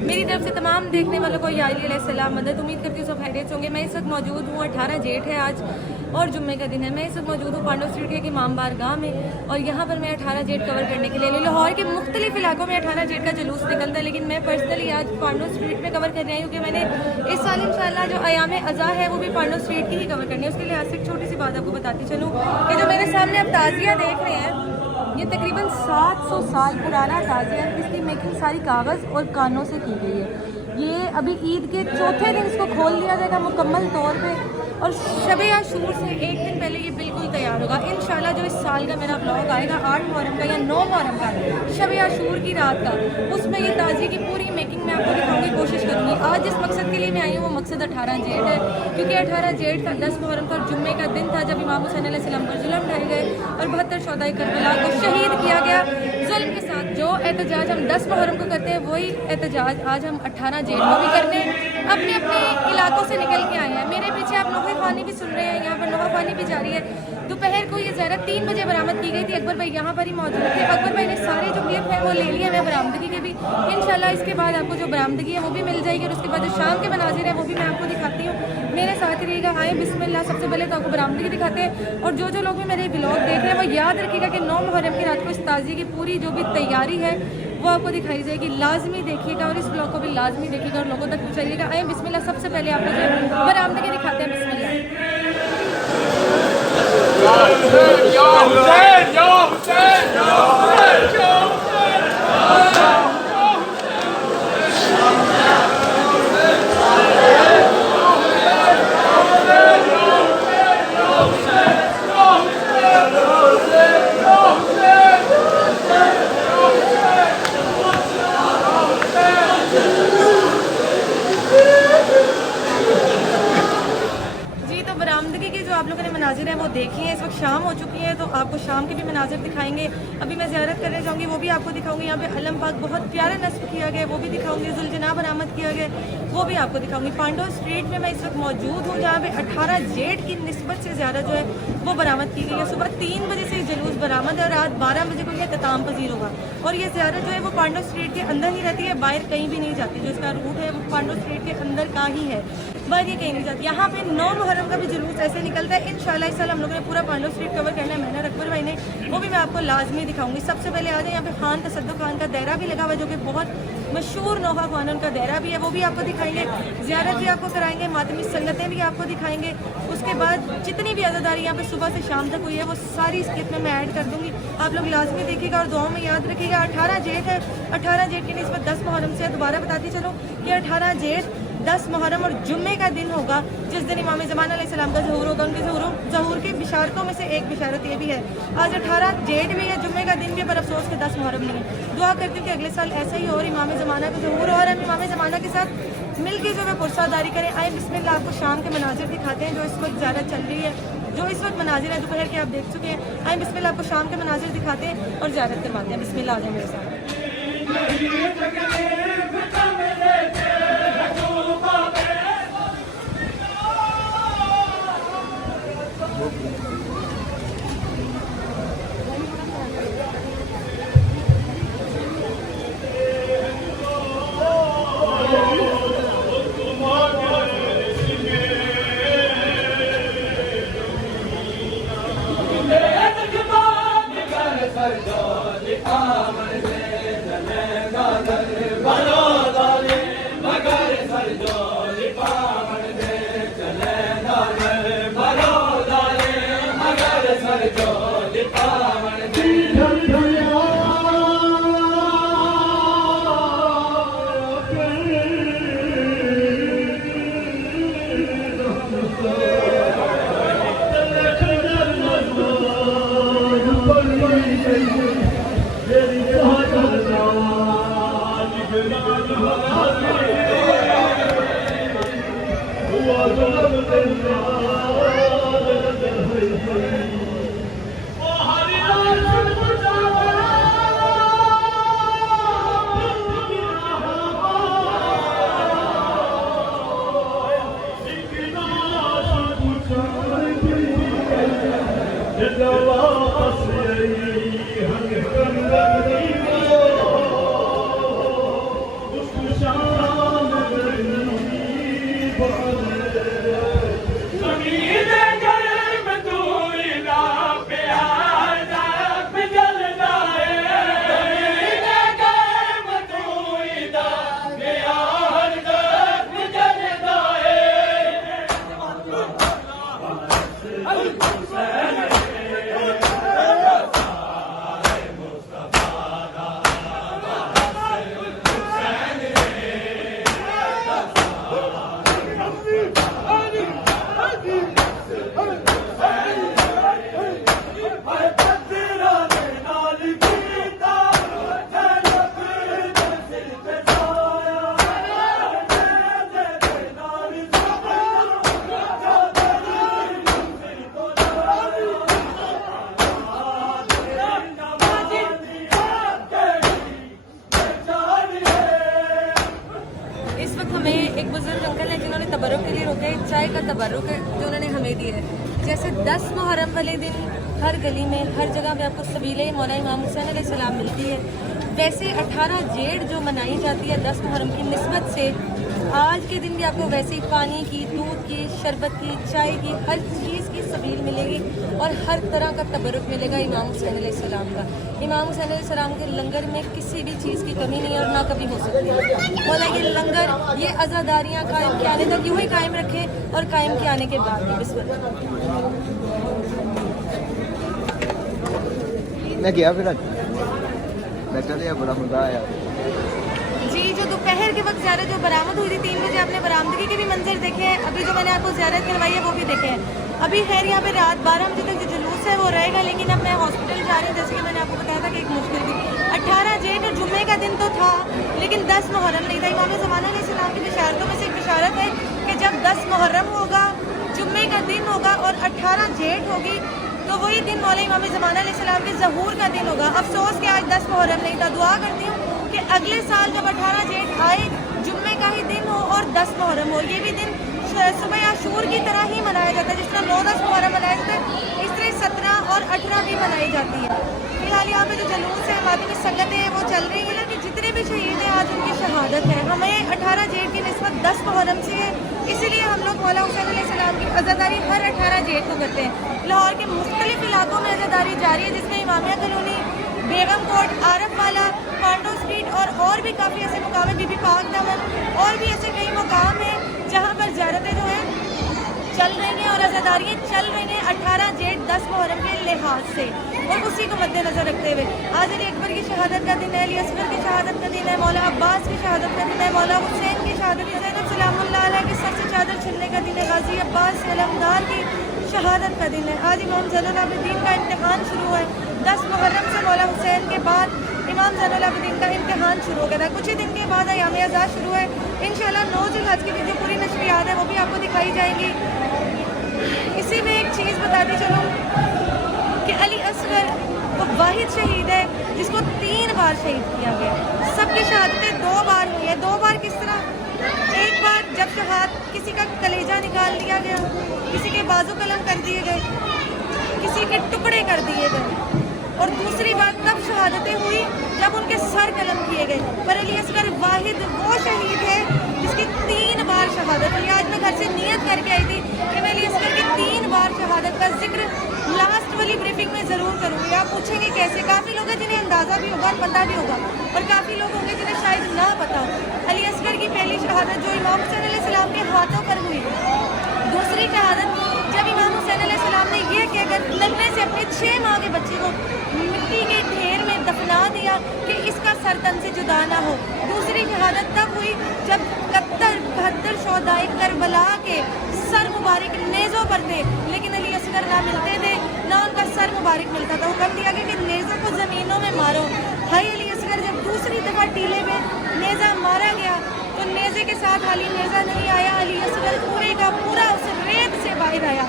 मेरी तरफ से तमाम देखने वालों को या सलाम मदद। उम्मीद करती हूँ सब खैरियत होंगे। मैं इस वक्त मौजूद हूँ, 18 जेठ है आज और जुम्मे का दिन है। मैं इस वक्त मौजूद हूँ पांडव स्ट्रीट के इमाम बारगाह में और यहाँ पर मैं 18 जेठ कवर करने के लिए लाहौर के मुख्तलिफ इलाकों में 18 जेठ का जुलूस निकलता है, लेकिन मैं पर्सनली आज पांडव स्ट्रीट में कवर करने आई हूँ कि मैंने इस साल इंशाल्लाह जो अयाम अज़ा है वो भी पांडव स्ट्रीट की ही कवर करनी है। उसके लिए आज से एक छोटी सी बात आपको बताती चलूँ कि जो मेरे सामने आप ताज़िया देख रहे हैं ये तकरीबन 700 साल पुराना ताज़िया है। इसकी मेकिंग सारी कागज़ और कानों से की गई है। ये अभी ईद के चौथे दिन इसको खोल दिया जाएगा मुकम्मल तौर पे और शब-ए आशूर से एक दिन पहले ये बिल्कुल तैयार होगा इंशाल्लाह। जो इस साल का मेरा ब्लॉग आएगा 8 मुहर्रम का या 9 मुहर्रम का, शब-ए आशूर की रात का, उसमें ये ताज़िए की पूरी मेकिंग मैं आपको दिखाऊंगी, कोशिश करूँगी। आज जिस मकसद के लिए मैं आई हूँ वो मकसद 18 जेठ है, क्योंकि 18 जेठ का 10 मुहर्रम का जुम्मे का दिन था जब इमाम हुसैन अलैहिस्सलाम पर जुल्म ढाए गए और 72 शोहदाए करबला को शहीद किया गया जुल्म के साथ। जो एहतजाज हम 10 मुहर्रम को करते हैं वही एहतजाज आज हम 18 जेठ को भी करते हैं। अपने अपने इलाकों से निकल के आए हैं। मेरे पीछे आप नोहा ख़ानी भी सुन रहे हैं, यहाँ पर नोहा ख़ानी भी जारी है। दोपहर को ये ज़रा 3 बजे बरामद की गई थी। अकबर भाई यहाँ पर ही मौजूद थे। अकबर भाई ने सारे जो क्लिप हैं वो ले लिए हैं बरामदगी के भी। इंशाल्लाह इसके बाद आपको जो बरामदगी है वो भी मिल जाएगी और उसके बाद जो शाम के मनाजिर है वो भी मैं आपको दिखाती हूँ। मेरे साथ ही रहिएगा। आए बिस्मिल्लाह। सबसे पहले तो आपको बरामदगी दिखाते हैं और जो लोग भी मेरे ब्लॉग देख रहे हैं वो याद रखिएगा कि 9 मुहर्रम की रात को इस ताज़िए की पूरी जो भी तैयारी है वो आपको दिखाई जाएगी। लाजमी देखिएगा और इस ब्लॉग को भी लाजमी देखिएगा और लोगों तक पहुँचाइएगा। आए बिस्मिल्लाह। सबसे पहले आपको जो बरामदगी दिखाते हैं। बिस्मिल्लाह। आप लोगों ने मनाजिर हैं वो देखिए। इस वक्त शाम हो चुकी है तो आपको शाम के भी मनाजिर दिखाएंगे। अभी मैं ज़ियारत करने जाऊँगी वो भी आपको दिखाऊंगी। यहाँ पे अलम पाक बहुत प्यारा नस्ब किया गया वो भी दिखाऊंगी। जुलजना बरामद किया गया वो भी आपको दिखाऊंगी। पांडव स्ट्रीट में मैं इस वक्त मौजूद हूँ जहाँ पे 18 जेठ की निस्बत से ज़्यादा जो है वो बरामद की गई है। सुबह 3 बजे से जुलूस बरामद है और रात 12 बजे को यह इख्तिताम पजीर होगा और ये ज़्यारत जो है वो पांडव स्ट्रीट के अंदर ही रहती है, बाहर कहीं भी नहीं जाती। जो इसका रूट है वो पांडव स्ट्रीट के अंदर का ही है, बाहर ये कहीं नहीं जाती। यहाँ पे 9 मुहर्रम का भी जुलूस ऐसे निकलता है। इंशाल्लाह इस साल हम लोगों ने पूरा पांडव स्ट्रीट कवर करना है। मैंने अकबर भाई ने वो भी मैं आपको लाजमी दिखाऊंगी। सबसे पहले आ जाए यहाँ पे खान तसद्दुक़ खान का दायरा भी लगा हुआ है जो कि बहुत मशहूर नोहा खान उनका दायरा भी है, वो भी आपको दिखाएंगे। ज़ियारत भी आपको कराएंगे, मातमी संगतें भी आपको दिखाएंगे। उसके बाद जितनी भी अज़ादारी यहाँ पे सुबह से शाम तक हुई है वो सारी इस क्लिप में मैं ऐड कर दूँगी। आप लोग लाजमी देखिएगा और दुआओं में याद रखिएगा। 18 जेठ है, 18 जेठ की निस्बत 10 मुहर्रम से दोबारा बताती चलो कि 18 जेठ 10 मुहर्रम और जुम्मे का दिन होगा जिस दिन इमाम ज़मान अलैहिस्सलाम का ज़हूर होगा। उनके ज़हूर की बिशारतों में से एक बिशारत ये भी है। आज 18 जेठ भी है, जुम्मे का दिन भी, पर अफसोस के 10 मुहर्रम नहीं है। दुआ करती हूँ कि अगले साल ऐसा ही हो और इमाम ज़माना का ज़हूर और हम इमाम ज़माना के साथ मिलकर जो है पुरसादारी करें। आए बिस्मिल्लाह। आपको शाम के मनाजिर दिखाते हैं जो इस वक्त ज़्यादा चल रही है, जो इस वक्त मनाजिर है दोपहर के आप देख चुके हैं। आए बिस्मिल्लाह। आपको शाम के मनाजिर दिखाते हैं और ज़्यारत करवाते हैं। बिस्मिल्लाह। आ जाए मेरे साथ। Thank you. एक बुजुर्ग अंकल हैं जिन्होंने तबरुक के लिए रोका है, चाय का तबरुक है जो उन्होंने हमें दिया है। जैसे 10 मुहर्रम वाले दिन हर गली में हर जगह पे आपको सबीले मौला इमाम हुसैन अलैहिस्सलाम मिलती है, वैसे 18 जेठ जो मनाई जाती है 10 मुहर्रम की निस्बत से आज के दिन भी आपको वैसे ही पानी की, दूध की, शरबत की, चाय की, हर चीज़ की सबील मिलेगी और हर तरह का तबरुक मिलेगा इमाम हुसैन अलैहिस्सलाम का। इमाम हुसैन अलैहिस्सलाम के लंगर में किसी भी चीज़ की कमी नहीं है और ना कभी हो सकती है। मौला ये लंगर, ये आज़ादारियाँ कायम के आने तक यूँ ही कायम रखें और कायम के आने के बाद भी। बिस्मिल्लाह। मैं गया फिर बेटा तो बड़ा मज़ा आया जी। जो दोपहर के वक्त ज़्यारत जो बरामद हुई थी 3 बजे, आपने बरामदगी के भी मंजर देखे हैं। अभी जो मैंने आपको ज़्यारत करवाई है वो भी देखे हैं। अभी खैर यहाँ पे रात 12 बजे तक जो जुलूस है वो रहेगा, लेकिन अब मैं हॉस्पिटल जा रही हूँ। जैसे कि मैंने आपको बताया था कि एक मुश्किल थी। 18 जेठ और जुम्मे का दिन तो था, लेकिन 10 मुहर्रम नहीं था। इमाम ज़माना अलैहिस्सलाम की बिशारतों में से एक बिशारत है कि जब 10 मुहर्रम होगा, जुम्मे का दिन होगा और 18 जेठ होगी, तो वही दिन मौला इमाम ज़माना अलैहिस्सलाम के ज़हूर का दिन होगा। अफसोस कि आज 10 मुहर्रम नहीं था। दुआ करती हूँ कि अगले साल जब 18 जेठ आए, जुम्मे का ही दिन हो और 10 मुहर्रम हो। ये भी दिन सुबह आशूर की तरह ही मनाया जाता है, जिस तरह 9-10 मुहर्रम मनाया जाता है, इस तरह 17 और 18 भी मनाई जाती है। फिलहाल यहाँ पे जो जुलूस है, मातमी संगतें हैं, वो चल रही है कि जितने भी शहीद हैं आज उनकी शहादत है। हमें 18 जेठ की निस्बत 10 मुहर्रम से है, इसीलिए हम लोग मौला हुसैन अलैहिस्सलाम की अज़ादारी हर 18 जेठ को करते हैं। लाहौर के मुख्तलिफ इलाकों में अज़ादारी जारी है, जिसमें इमामिया कॉलोनी, बेगम कोट, आरफ वाला, पांडो स्ट्रीट और भी काफ़ी ऐसे मुकाम हैं, बीबी पाक दामन, और भी ऐसे कई मुकाम हैं जहाँ पर ज़ियारतें जो हैं चल रही हैं और अज़ादारियाँ चल रही हैं 18 जेठ 10 मुहर्रम के लिहाज से। और उसी को मद्देनज़र रखते हुए आज अली अकबर की शहादत का दिन है, अली असगर की शहादत का दिन है, मौला अब्बास की शहादत का दिन है, मौला हुसैन की शहादत, ज़ैनब सलामुल्लाह अलैहा के सर से चादर छिनने का दिन है, गाजी अब्बास अलमदार की शहादत का दिन है। आज इमाम ज़ैनुल आबिदीन का इम्तिहान शुरू है। 10 मुहर्रम से मौला हुसैन के बाद इमाम ज़ैनुल आबिदीन का इम्तिहान शुरू हो गया था। कुछ ही दिन के बाद अयाम आज़ाद शुरू है। इंशाअल्लाह 9 ज़िलहज की जो पूरी नशरियात है वो भी आपको दिखाई जाएंगी। इसी में एक चीज़ बताती चलूँ कि अली असगर वो वाहिद शहीद है जिसको 3 बार शहीद किया गया। सबकी शहादतें 2 बार हुई है। 2 बार किस तरह? एक बार जब शहाद किसी का कलेजा निकाल दिया गया, किसी के बाजू कलम कर दिए गए, किसी के टुकड़े कर दिए गए, और दूसरी बार तब शहादतें हुई जब उनके सर कलम किए गए। पर अली असगर वाहिद वो शहीद है जिसकी 3 बार शहादत हुई। आज मैं घर से नियत करके आई थी कि मैं अली असगर की 3 बार शहादत का जिक्र लास्ट वाली ब्रीफिंग में ज़रूर करूँगी। आप पूछेंगे कैसे? काफ़ी लोग हैं जिन्हें अंदाज़ा भी होगा, पता भी होगा, और काफ़ी लोग होंगे जिन्हें शायद ना पता हो। अली असगर की पहली शहादत जो इमाम हुसैन अलैहिस्सलाम के हाथों पर हुई। दूसरी शहादत जब इमाम हुसैन अलैहिस्सलाम ने यह कहकर लगने से अपने 6 माह के बच्चे को मिट्टी के ढेर में दफना दिया कि इसका सर तन से जुदा ना हो। दूसरी शहादत तब हुई जब 71 शोहदाए करबला के सर मुबारक नेज़ों पर थे, लेकिन अली असगर ना मिलते थे ना उनका सर मुबारक मिलता था। हुक्म दिया गया कि नेज़ों को ज़मीनों में मारो। हाय अली असगर जब दूसरी दफ़ा टीले में नेज़ा मारा गया तो नेज़े के साथ हाली नेज़ा नहीं आया, अली असगर पूरे का पूरा उस रेत से बाहर आया।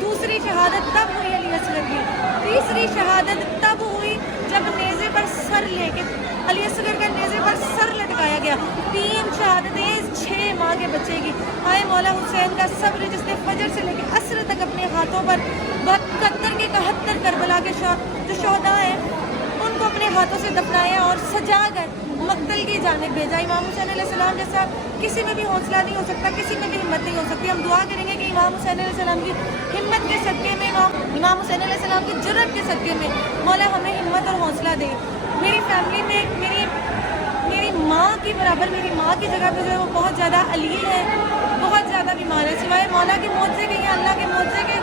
दूसरी शहादत तब हुई अली असगर की। तीसरी शहादत तब हुई जब नेज़े पर सर लेके अली असगर का नेज़े पर सर लटकाया गया। 3 शहादतें 6 माह के बच्चे की। आए मौला हुसैन का सब्र, जिसने फजर से लेकर असर तक अपने हाथों पर 72 के 71 करबला के जो शहदा हैं उनको अपने हाथों से दफनाया और सजा कर मक्तल की जानिब भेजा। इमाम हुसैन अलैहिस्सलाम जैसा किसी में भी हौसला नहीं हो सकता, किसी में भी हिम्मत नहीं हो सकती। हम दुआ करेंगे कि इमाम हुसैन अलैहिस्सलाम की हिम्मत के सदक़े में, इमाम हुसैन अलैहिस्सलाम की जुर्रत के सदक़े में मौला हमें हिम्मत और हौसला दे। मेरी फैमिली में मेरी माँ की बराबर, मेरी माँ की जगह पर जो है वो बहुत ज़्यादा अली है, बहुत ज़्यादा बीमार है। सिवाय मौला के मौजे के या अल्लाह के मौजे के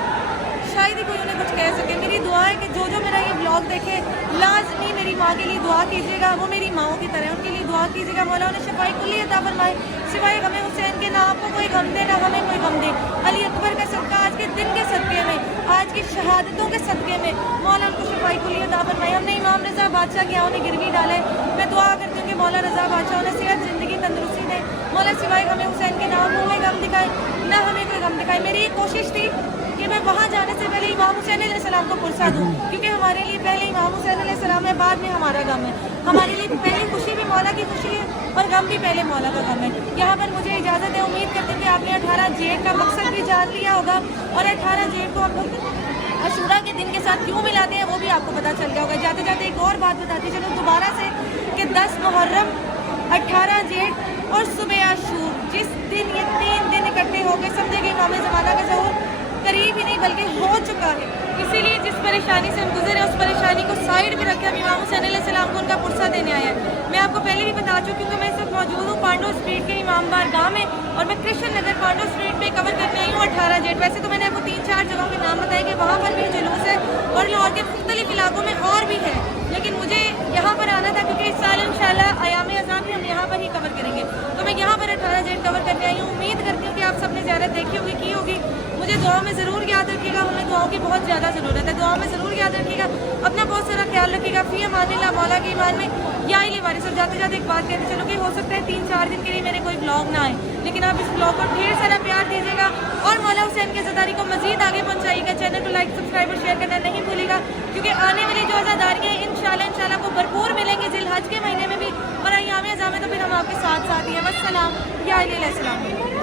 शायद ही कोई उन्हें कुछ कह सके। मेरी दुआ है कि जो मेरा ये ब्लॉग देखे लाजमी मेरी माँ के लिए दुआ कीजिएगा, वो मेरी माँओं की तरह उनके लिए दुआ कीजिएगा। मौला उन्हें शफाई कुल्ली अता फरमाए। सिवाय हमें हुसैन के ना आपको कोई गम दे, ना हमें कोई गम दे। अली अकबर का सदका आज के दिन के सदक़े में, आज की शहादतों के सदक़े में मौला उनको शफाई कुल्ली अता फरमाए। हमने इमाम रज़ा बादशाह की आँखों ने गिरवी डाला है। मैं दुआ करती हूँ कि मौला रज़ा बादशाह उन्हें सेहत, ज़िंदगी, तंदुरुस्ती दे। मौला सिवाय हमें हुसैन के नाम में गम दिखाए, ना हमें कोई गम दिखाए। मेरी एक कोशिश थी कि मैं वहाँ जाने से पहले इमाम हुसैन अलैहिस्सलाम को पुरसा दूँ, क्योंकि हमारे लिए पहले इमाम हुसैन अलैहिस्सलाम है, बाद में हमारा गम है। हमारे लिए पहली खुशी भी मौला की खुशी है और गम भी पहले मौला का गम है। यहाँ पर मुझे इजाज़त है। उम्मीद करते हैं कि आपने 18 जेठ का मकसद भी जान लिया होगा और 18 जेठ को हम अशूरा के दिन के साथ क्यों मिलाते हैं वो भी आपको पता चल गया होगा। जाते जाते एक और बात बताती चलो दोबारा से कि 10 मुहर्रम, 18 जेठ और सुबह आशूर, जिस दिन ये 3 दिन इकट्ठे हो गए, समझे कि इमाम ज़माना का ज़हूर करीब ही नहीं बल्कि हो चुका है। इसीलिए जिस परेशानी से हम गुजरे उस परेशानी को साइड में रख के हम इमाम हुसैन अलैहिस्सलाम को उनका पुरसा देने आए हैं। मैं आपको पहले भी बता चुकी हूँ कि मैं इस वक्त मौजूद हूँ पांडव स्ट्रीट के इमाम बारगाह में और मैं कृष्ण नगर पांडव स्ट्रीट में कवर करने आई हूँ 18 जेठ। वैसे तो मैंने आपको 3-4 जगहों के नाम बताए कि वहाँ पर भी जुलूस है और लाहौर के मुख्तलिफ इलाकों में और भी है, लेकिन मुझे यहाँ पर आना था क्योंकि इस साल इंशाल्लाह आयाम अज़ान भी हम यहाँ पर ही कवर करेंगे। तो मैं यहाँ पर 18 जेठ कवर करने आई हूँ। उम्मीद करती हूँ कि आप सबने ज़्यारत देखी होगी, की होगी। मुझे दुआ में ज़रूर याद रखिएगा, हमें दुआओं की बहुत ज़्यादा ज़रूरत है। दुआ में ज़रूर याद रखिएगा, अपना बहुत सारा ख्याल रखिएगा। फ़ी अमानिल्लाह, मौला के ईमान में या इली वारिस। और जाते जाते एक बात कहते चलो कि हो सकता है 3-4 दिन के लिए मेरे कोई ब्लॉग ना आए, लेकिन आप इस ब्लॉग को ढेर सारा प्यार दीजिएगा और मौला हुसैन की अज़ादारी को मज़ीद आगे पहुँचाइएगा। चैनल को लाइक, सब्सक्राइब और शेयर करना नहीं भूलिएगा, क्योंकि आने वाली जो अज़ादारियाँ इंशाल्लाह को भरपूर मिलेंगी जिल हज के महीने में भी और अय्याम अज़ान में तो फिर हम आपके साथ साथ ही हैं। वस्सलाम या अलैहि सलाम।